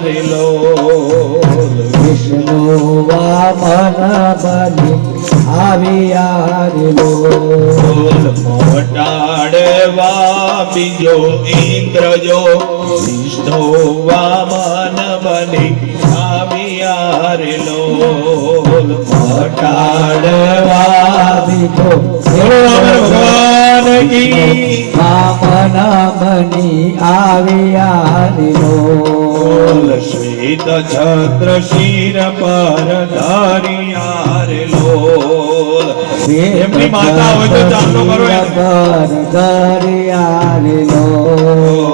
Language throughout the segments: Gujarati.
આવી લો વિષ્ણુ વામન બની લો બીજો ઇન્દ્ર જો વિષ્ણુ વામન બની આવ્યા રે લોલ મોટાડવા બીજો ભગવાન કી વામન બની આવ્યા લો બોલ શ્વેત છત્ર શિર પર ધારિયા રે લોલ એમની માતા હોય તો ચાલો કરો. પર દરિયાળી લો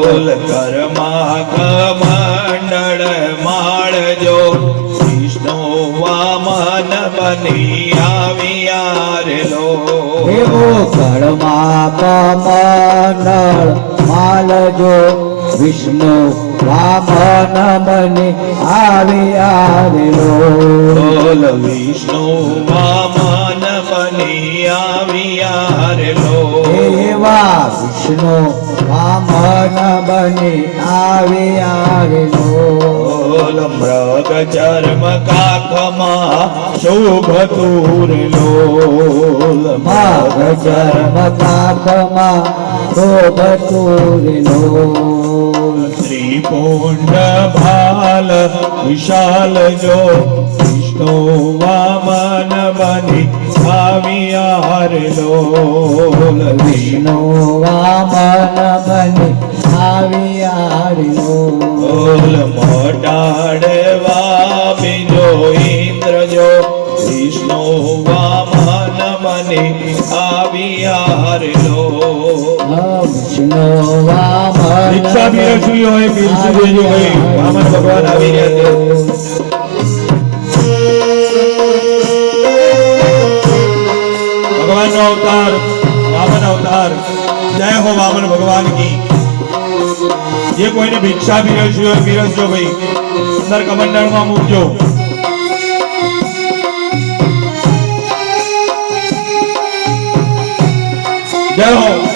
બોલ કર્મા કમંડળ માળજો વિષ્ણુ વામન બની આવ્યા રે લો એવો કળમાં કમંડળ માળજો વિષ્ણુ વામન બની આવ્યા લો બોલ વિષ્ણુ વામન મને રે લો એવા વિષ્ણુ વામન બની આવ્યા લો બોલ મૃગ ચર્મ કાખમાં શુભ તુર લોલ મૃગ ચર્મ કાકમાં શોભતુર લો ત્રિપુંડ ભાલ વિશાલ જો વિષ્ણુ વામન બની આવ્યા રે લોલ વિષ્ણુ વામન બની આવ્યા પીરસવી હોય પીરસી દેજો ભાઈ મામા ભગવાન આવી રહ્યા છે. ભગવાનનો અવતાર, વામન અવતાર. જય હો વામન ભગવાન કી. જે કોઈને ભિક્ષા પીરસવી હોય પીરસજો ભાઈ, અંદર કમંડળમાં મૂકજો. જય હો.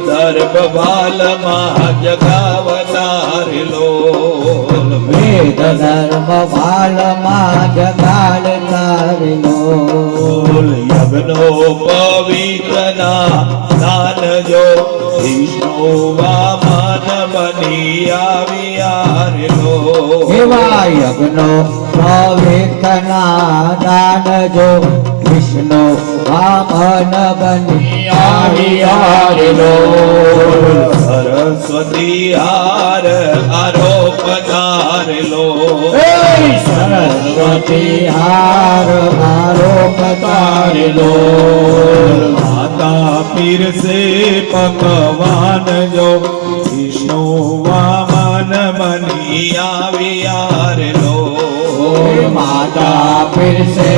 દર્ભ બાલમાં જગાવતાર લોલ વેદ ધર્મ બાલમાં જગાડતા લો બોલ યજ્ઞો પવિતના દાન જો વિષ્ણુ વામન બની આવ્યા રે લોલ એવા યજ્ઞો પવિતના દાન જો વિષ્ણુ વામન બની આવ્યા લો સરસ્વતી હાર આરોપ લો સરસ્વતી હાર આરોપ લો માતા પીરસે પકવાન જો વિષ્ણુ વામન બની આવ્યા લો માતા પીરસે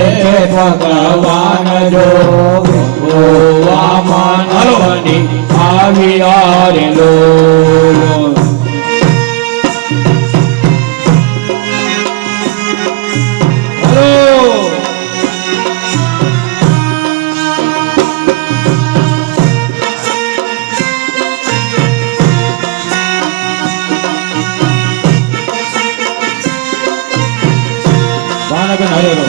ભગવાન જો વિષ્ણુ વામન બની આવ્યા રે લો ભાવનગર હરેરો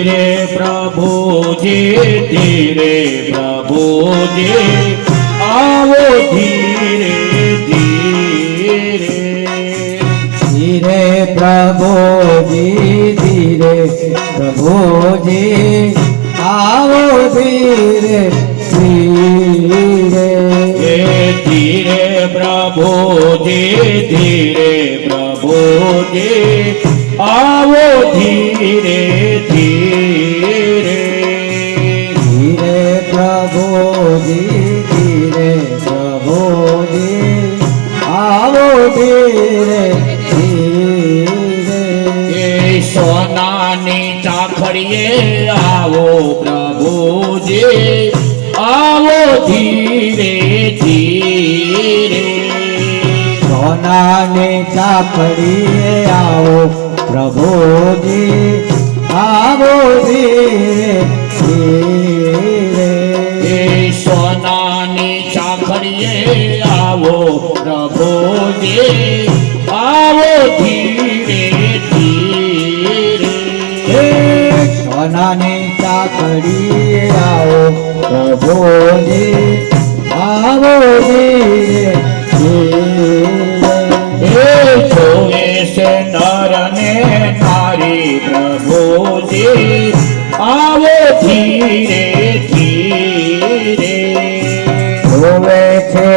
ધીરે પ્રભુજી ધીરે પ્રભુજી. આવો ધીરે ધીરે. ધીરે પ્રભુજી ધીરે પ્રભુજી. આવો ધીરે ધીરે. ધીરે પ્રભુજી ધીરે પ્રભુજી. પ્રભુજી ધીરે પ્રભુજી આવો ધીરે ધીરે. સોનાની ચાખડીએ આવો પ્રભુજી આવો ધીરે ધીરે. સોનાની ચાપડીએ આવો પ્રભુજી આવો ધીરે ધીરે સોનાની ચાકડીએ આવો પ્રભુજી આવો ધીરે ધીરે એ જોવે છે નર ને નારી પ્રભુજી આવો ધીરે ધીરે જોવે છે